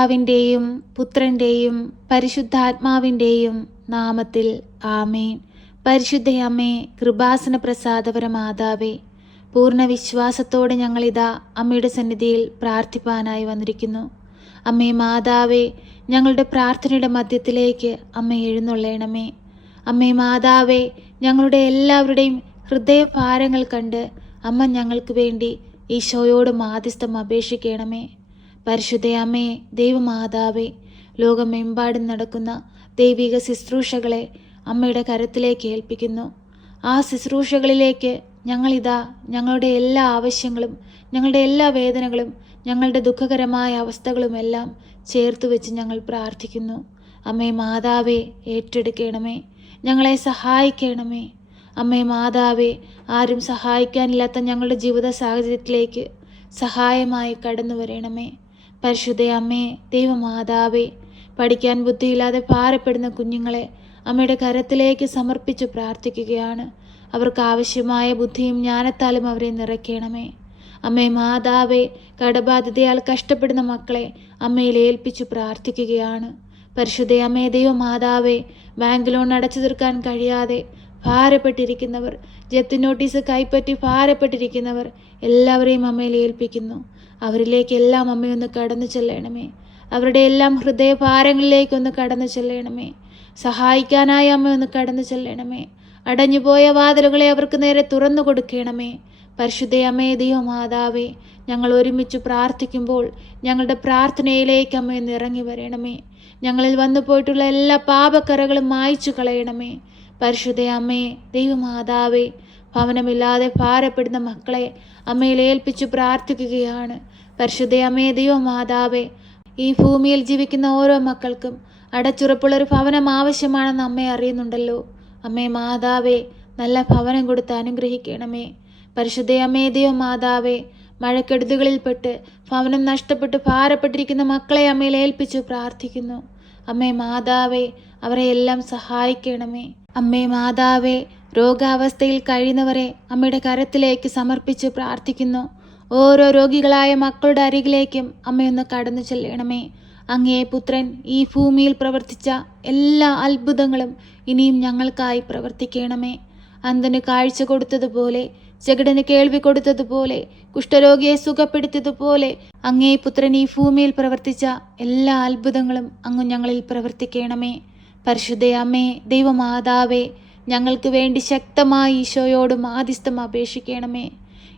പിതാവിന്റെയും പുത്രന്റെയും പരിശുദ്ധാത്മാവിന്റെയും നാമത്തിൽ ആമേൻ. പരിശുദ്ധയമ്മേ കൃപാസന പ്രസാദപര മാതാവേ പൂർണ വിശ്വാസത്തോടെ ഞങ്ങളിതാ അമ്മയുടെ സന്നിധിയിൽ പ്രാർത്ഥിപ്പാനായി വന്നിരിക്കുന്നു. അമ്മേ മാതാവേ ഞങ്ങളുടെ പ്രാർത്ഥനയുടെ മധ്യത്തിലേക്ക് അമ്മ എഴുന്നള്ളണമേ. അമ്മേ മാതാവേ ഞങ്ങളുടെ എല്ലാവരുടെയും ഹൃദയഭാരങ്ങൾ കണ്ട് അമ്മ ഞങ്ങൾക്ക് വേണ്ടി ഈശോയോട് മാധ്യസ്ഥം അപേക്ഷിക്കണമേ. പരിശുദ്ധ അമ്മേ ദൈവമാതാവേ ലോകമെമ്പാടും നടക്കുന്ന ദൈവിക ശുശ്രൂഷകളെ അമ്മയുടെ കരത്തിലേക്ക് ഏൽപ്പിക്കുന്നു. ആ ശുശ്രൂഷകളിലേക്ക് ഞങ്ങളിതാ ഞങ്ങളുടെ എല്ലാ ആവശ്യങ്ങളും ഞങ്ങളുടെ എല്ലാ വേദനകളും ഞങ്ങളുടെ ദുഃഖകരമായ അവസ്ഥകളുമെല്ലാം ചേർത്ത് വെച്ച് ഞങ്ങൾ പ്രാർത്ഥിക്കുന്നു. അമ്മേ മാതാവേ ഏറ്റെടുക്കണമേ ഞങ്ങളെ സഹായിക്കണമേ. അമ്മേ മാതാവേ ആരും സഹായിക്കാനില്ലാത്ത ഞങ്ങളുടെ ജീവിത സാഹചര്യത്തിലേക്ക് സഹായമായി കടന്നു വരണമേ പരിശുദ്ധ അമ്മേ ദൈവമാതാവേ പഠിക്കാൻ ബുദ്ധിയില്ലാതെ ഭാരപ്പെടുന്ന കുഞ്ഞുങ്ങളെ അമ്മയുടെ കരത്തിലേക്ക് സമർപ്പിച്ച് പ്രാർത്ഥിക്കുകയാണ്. അവർക്ക് ആവശ്യമായ ബുദ്ധിയും ജ്ഞാനത്താലും അവരെ നിറയ്ക്കണമേ. അമ്മേ മാതാവേ കടബാധ്യതയാൽ കഷ്ടപ്പെടുന്ന മക്കളെ അമ്മയിൽ ഏൽപ്പിച്ചു പ്രാർത്ഥിക്കുകയാണ്. പരിശുദ്ധ അമ്മേ ദൈവ മാതാവേ ബാങ്ക് ലോൺ അടച്ചു തീർക്കാൻ കഴിയാതെ ഭാരപ്പെട്ടിരിക്കുന്നവർ ജപ്തി നോട്ടീസ് കൈപ്പറ്റി ഭാരപ്പെട്ടിരിക്കുന്നവർ എല്ലാവരെയും അമ്മയിൽ ഏൽപ്പിക്കുന്നു. അവരിലേക്ക് എല്ലാം അമ്മയൊന്ന് കടന്നു ചെല്ലണമേ. അവരുടെ എല്ലാം ഹൃദയഭാരങ്ങളിലേക്കൊന്ന് കടന്നു ചെല്ലണമേ. സഹായിക്കാനായി അമ്മ ഒന്ന് കടന്നു ചെല്ലണമേ. അടഞ്ഞുപോയ വാതിലുകളെ അവർക്ക് നേരെ തുറന്നു കൊടുക്കണമേ. പരിശുദ്ധ അമ്മേ ദൈവമാതാവേ ഞങ്ങൾ ഒരുമിച്ച് പ്രാർത്ഥിക്കുമ്പോൾ ഞങ്ങളുടെ പ്രാർത്ഥനയിലേക്ക് അമ്മ ഒന്ന് ഇറങ്ങി വരണമേ. ഞങ്ങളിൽ വന്നു പോയിട്ടുള്ള എല്ലാ പാപക്കറകളും മായ്ച്ചു കളയണമേ. പരിശുദ്ധ അമ്മേ ദൈവമാതാവേ ഭവനമില്ലാതെ ഭാരപ്പെടുന്ന മക്കളെ അമ്മയിൽ ഏൽപ്പിച്ചു പ്രാർത്ഥിക്കുകയാണ്. പരിശുദ്ധ അമ്മേ ദൈവമാതാവേ ഈ ഭൂമിയിൽ ജീവിക്കുന്ന ഓരോ മക്കൾക്കും അടച്ചുറപ്പുള്ളൊരു ഭവനം ആവശ്യമാണെന്ന് അമ്മ അറിയുന്നുണ്ടല്ലോ. അമ്മേ മാതാവേ നല്ല ഭവനം കൊടുത്ത് അനുഗ്രഹിക്കണമേ. പരിശുദ്ധ അമ്മേ ദൈവം മാതാവേ മഴക്കെടുതികളിൽപ്പെട്ട് ഭവനം നഷ്ടപ്പെട്ട് ഭാരപ്പെട്ടിരിക്കുന്ന മക്കളെ അമ്മയിൽ ഏൽപ്പിച്ചു പ്രാർത്ഥിക്കുന്നു. അമ്മേ മാതാവേ അവരെ എല്ലാം സഹായിക്കണമേ. അമ്മേ മാതാവേ രോഗാവസ്ഥയിൽ കഴിയുന്നവരെ അമ്മയുടെ കരത്തിലേക്ക് സമർപ്പിച്ച് പ്രാർത്ഥിക്കുന്നു. ഓരോ രോഗികളായ മക്കളുടെ അരികിലേക്കും അമ്മയൊന്ന് കടന്നു ചെല്ലണമേ. അങ്ങേ പുത്രൻ ഈ ഭൂമിയിൽ പ്രവർത്തിച്ച എല്ലാ അത്ഭുതങ്ങളും ഇനിയും ഞങ്ങൾക്കായി പ്രവർത്തിക്കണമേ. അന്തന് കാഴ്ച കൊടുത്തതുപോലെ ജഗടന് കേൾവി കൊടുത്തതുപോലെ കുഷ്ഠരോഗിയെ സുഖപ്പെടുത്തിയതുപോലെ അങ്ങേ പുത്രൻ ഈ ഭൂമിയിൽ പ്രവർത്തിച്ച എല്ലാ അത്ഭുതങ്ങളും അങ്ങ് ഞങ്ങളിൽ പ്രവർത്തിക്കണമേ. പരിശുദ്ധ അമ്മേ ദൈവമാതാവേ ഞങ്ങൾക്ക് വേണ്ടി ശക്തമായി ഈശോയോട് മാധ്യസ്ഥം അപേക്ഷിക്കണമേ.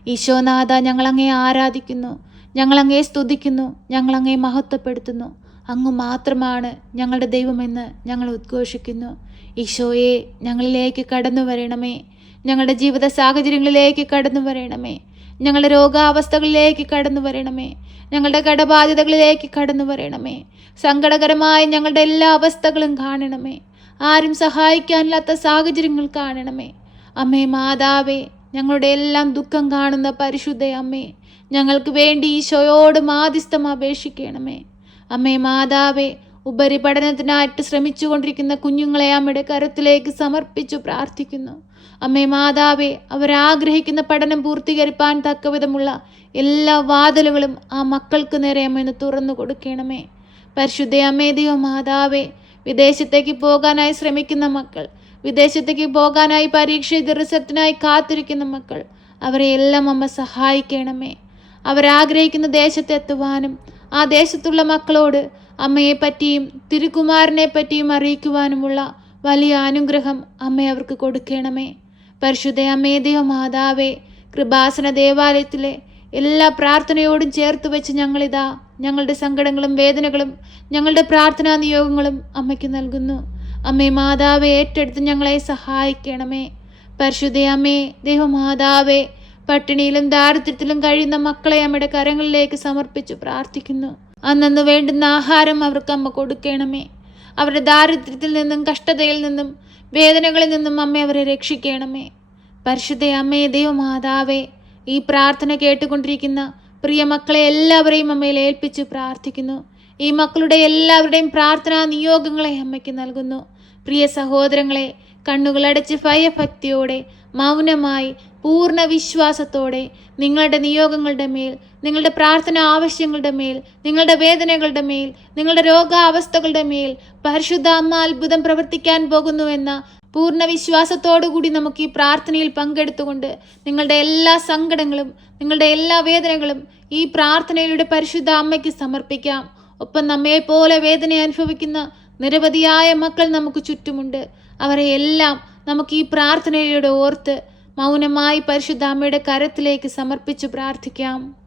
ഈശോനാഥ ഞങ്ങളങ്ങേ ആരാധിക്കുന്നു ഞങ്ങളങ്ങേ സ്തുതിക്കുന്നു ഞങ്ങളങ്ങേ മഹത്വപ്പെടുത്തുന്നു. അങ്ങ് മാത്രമാണ് ഞങ്ങളുടെ ദൈവമെന്ന് ഞങ്ങൾ ഉദ്ഘോഷിക്കുന്നു. ഈശോയെ ഞങ്ങളിലേക്ക് കടന്നു വരണമേ. ഞങ്ങളുടെ ജീവിത സാഹചര്യങ്ങളിലേക്ക് കടന്നു വരണമേ. ഞങ്ങളുടെ രോഗാവസ്ഥകളിലേക്ക് കടന്നു വരണമേ. ഞങ്ങളുടെ കടബാധ്യതകളിലേക്ക് കടന്നു വരണമേ. സങ്കടകരമായ ഞങ്ങളുടെ എല്ലാ അവസ്ഥകളും കാണണമേ. ആരും സഹായിക്കാനില്ലാത്ത സാഹചര്യങ്ങൾ കാണണമേ. അമ്മേ മാതാവേ ഞങ്ങളുടെ എല്ലാം ദുഃഖം കാണുന്ന പരിശുദ്ധ അമ്മേ ഞങ്ങൾക്ക് വേണ്ടി ഈശോയോട് മാധ്യസ്ഥം അപേക്ഷിക്കണമേ. അമ്മേ മാതാവേ ഉപരിപഠനത്തിനായിട്ട് ശ്രമിച്ചുകൊണ്ടിരിക്കുന്ന കുഞ്ഞുങ്ങളെ അമ്മയുടെ കരത്തിലേക്ക് സമർപ്പിച്ചു പ്രാർത്ഥിക്കുന്നു. അമ്മേ മാതാവേ അവരാഗ്രഹിക്കുന്ന പഠനം പൂർത്തീകരിപ്പാൻ തക്കവിധമുള്ള എല്ലാ വാതിലുകളും ആ മക്കൾക്ക് നേരെ അമ്മ തുറന്നു കൊടുക്കണമേ. പരിശുദ്ധ അമ്മേ ദൈവ മാതാവേ വിദേശത്തേക്ക് പോകാനായി ശ്രമിക്കുന്ന മക്കൾ വിദേശത്തേക്ക് പോകാനായി പരീക്ഷ ദിവസത്തിനായി കാത്തിരിക്കുന്ന മക്കൾ അവരെ എല്ലാം അമ്മ സഹായിക്കണമേ. അവരാഗ്രഹിക്കുന്ന ദേശത്തെത്തുവാനും ആ ദേശത്തുള്ള മക്കളോട് അമ്മയെ പറ്റിയും തിരുക്കുമാരനെ പറ്റിയും അറിയിക്കുവാനുമുള്ള വലിയ അനുഗ്രഹം അമ്മ അവർക്ക് കൊടുക്കണമേ. പരിശുദ്ധ അമ്മേ ദൈവ മാതാവേ കൃപാസന ദേവാലയത്തിലെ എല്ലാ പ്രാർത്ഥനയോടും ചേർത്ത് വെച്ച് ഞങ്ങളിതാ ഞങ്ങളുടെ സങ്കടങ്ങളും വേദനകളും ഞങ്ങളുടെ പ്രാർത്ഥനാ നിയോഗങ്ങളും അമ്മയ്ക്ക് നൽകുന്നു. അമ്മേ മാതാവെ ഏറ്റെടുത്ത് ഞങ്ങളെ സഹായിക്കണമേ. പരിശുദ്ധ അമ്മേ ദൈവമാതാവേ പട്ടിണിയിലും ദാരിദ്ര്യത്തിലും കഴിയുന്ന മക്കളെ അമ്മയുടെ കരങ്ങളിലേക്ക് സമർപ്പിച്ചു പ്രാർത്ഥിക്കുന്നു. അന്നന്ന് വേണ്ടുന്ന ആഹാരം അവർക്ക് അമ്മ കൊടുക്കണമേ. അവരുടെ ദാരിദ്ര്യത്തിൽ നിന്നും കഷ്ടതയിൽ നിന്നും വേദനകളിൽ നിന്നും അമ്മ അവരെ രക്ഷിക്കണമേ. പരിശുദ്ധ അമ്മേ ദൈവമാതാവേ ഈ പ്രാർത്ഥന കേട്ടുകൊണ്ടിരിക്കുന്ന പ്രിയ മക്കളെ എല്ലാവരെയും അമ്മയിൽ ഏൽപ്പിച്ച് പ്രാർത്ഥിക്കുന്നു. ഈ മക്കളുടെ എല്ലാവരുടെയും പ്രാർത്ഥനാ നിയോഗങ്ങളെ അമ്മയ്ക്ക് നൽകുന്നു. പ്രിയ സഹോദരങ്ങളെ കണ്ണുകളടച്ച് ഭയഭക്തിയോടെ മൗനമായി പൂർണ വിശ്വാസത്തോടെ നിങ്ങളുടെ നിയോഗങ്ങളുടെ മേൽ നിങ്ങളുടെ പ്രാർത്ഥന ആവശ്യങ്ങളുടെ മേൽ നിങ്ങളുടെ വേദനകളുടെ മേൽ നിങ്ങളുടെ രോഗാവസ്ഥകളുടെ മേൽ പരിശുദ്ധ അമ്മ അത്ഭുതം പ്രവർത്തിക്കാൻ പോകുന്നുവെന്ന പൂർണ വിശ്വാസത്തോടുകൂടി നമുക്ക് ഈ പ്രാർത്ഥനയിൽ പങ്കെടുത്തുകൊണ്ട് നിങ്ങളുടെ എല്ലാ സങ്കടങ്ങളും നിങ്ങളുടെ എല്ലാ വേദനകളും ഈ പ്രാർത്ഥനയിലൂടെ പരിശുദ്ധ അമ്മയ്ക്ക് സമർപ്പിക്കാം. ഒപ്പം നമ്മെ പോലെ വേദന അനുഭവിക്കുന്ന നിരവധിയായ മക്കൾ നമുക്ക് ചുറ്റുമുണ്ട്. അവരെ എല്ലാം നമുക്ക് ഈ പ്രാർത്ഥനയിലൂടെ ഓർത്ത് മൗനമായി പരിശുദ്ധ അമ്മയുടെ കരത്തിലേക്ക് സമർപ്പിച്ച് പ്രാർത്ഥിക്കാം.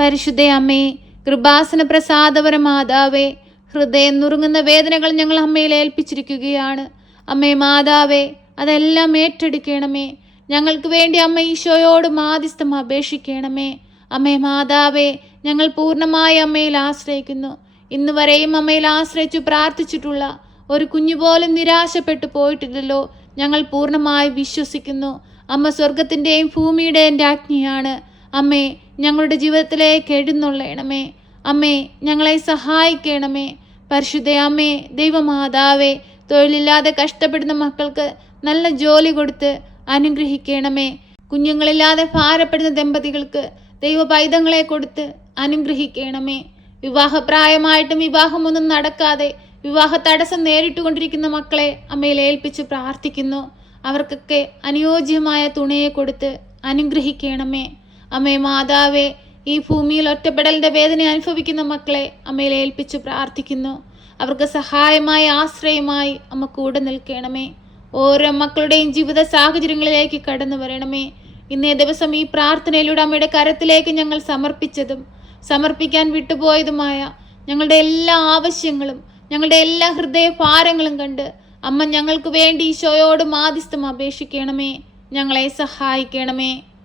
പരിശുദ്ധ അമ്മേ കൃപാസന പ്രസാദപര മാതാവേ ഹൃദയം നുറുങ്ങുന്ന വേദനകൾ ഞങ്ങൾ അമ്മയിൽ ഏൽപ്പിച്ചിരിക്കുകയാണ്. അമ്മേ മാതാവേ അതെല്ലാം ഏറ്റെടുക്കണമേ. ഞങ്ങൾക്ക് വേണ്ടി അമ്മ ഈശോയോട് മാധ്യസ്ഥം അപേക്ഷിക്കണമേ. അമ്മേ മാതാവേ ഞങ്ങൾ പൂർണമായി അമ്മയിൽ ആശ്രയിക്കുന്നു. ഇന്ന് വരെയും അമ്മയിൽ ആശ്രയിച്ചു പ്രാർത്ഥിച്ചിട്ടുള്ള ഒരു കുഞ്ഞുപോലും നിരാശപ്പെട്ടു പോയിട്ടില്ലല്ലോ. ഞങ്ങൾ പൂർണമായി വിശ്വസിക്കുന്നു. അമ്മ സ്വർഗത്തിന്റെയും ഭൂമിയുടെയും രാജ്ഞിയാണ്. അമ്മേ ഞങ്ങളുടെ ജീവിതത്തിലേക്ക് എഴുന്നള്ളണമേ അമ്മേ ഞങ്ങളെ സഹായിക്കണമേ. പരിശുദ്ധയമ്മേ ദൈവമാതാവേ തൊഴിലില്ലാതെ കഷ്ടപ്പെടുന്ന മക്കൾക്ക് നല്ല ജോലി കൊടുത്ത് അനുഗ്രഹിക്കണമേ. കുഞ്ഞുങ്ങളില്ലാതെ ഭാരപ്പെടുന്ന ദമ്പതികൾക്ക് ദൈവ പൈതങ്ങളെ കൊടുത്ത് അനുഗ്രഹിക്കണമേ. വിവാഹപ്രായമായിട്ടും വിവാഹമൊന്നും നടക്കാതെ വിവാഹ തടസ്സം നേരിട്ടുകൊണ്ടിരിക്കുന്ന മക്കളെ അമ്മയിൽ ഏൽപ്പിച്ച് പ്രാർത്ഥിക്കുന്നു. അവർക്കൊക്കെ അനുയോജ്യമായ തുണയെ കൊടുത്ത് അനുഗ്രഹിക്കണമേ. അമ്മേ മാതാവേ ഈ ഭൂമിയിൽ ഒറ്റപ്പെടലിന്റെ വേദന അനുഭവിക്കുന്ന മക്കളെ അമ്മയിൽ ഏൽപ്പിച്ച് പ്രാർത്ഥിക്കുന്നു. അവർക്ക് സഹായമായി ആശ്രയമായി അമ്മ കൂടെ നിൽക്കണമേ. ഓരോ മക്കളുടെയും ജീവിത സാഹചര്യങ്ങളിലേക്ക് കടന്നു വരണമേ. ഇന്നേ ദിവസം ഈ പ്രാർത്ഥനയിലൂടെ അമ്മയുടെ കരത്തിലേക്ക് ഞങ്ങൾ സമർപ്പിച്ചതും സമർപ്പിക്കാൻ വിട്ടുപോയതുമായ ഞങ്ങളുടെ എല്ലാ ആവശ്യങ്ങളും ഞങ്ങളുടെ എല്ലാ ഹൃദയ ഭാരങ്ങളും കണ്ട് അമ്മ ഞങ്ങൾക്ക് വേണ്ടി ഈശോയോട് മാധ്യസ്ഥം അപേക്ഷിക്കണമേ. ഞങ്ങളെ സഹായിക്കണമേ.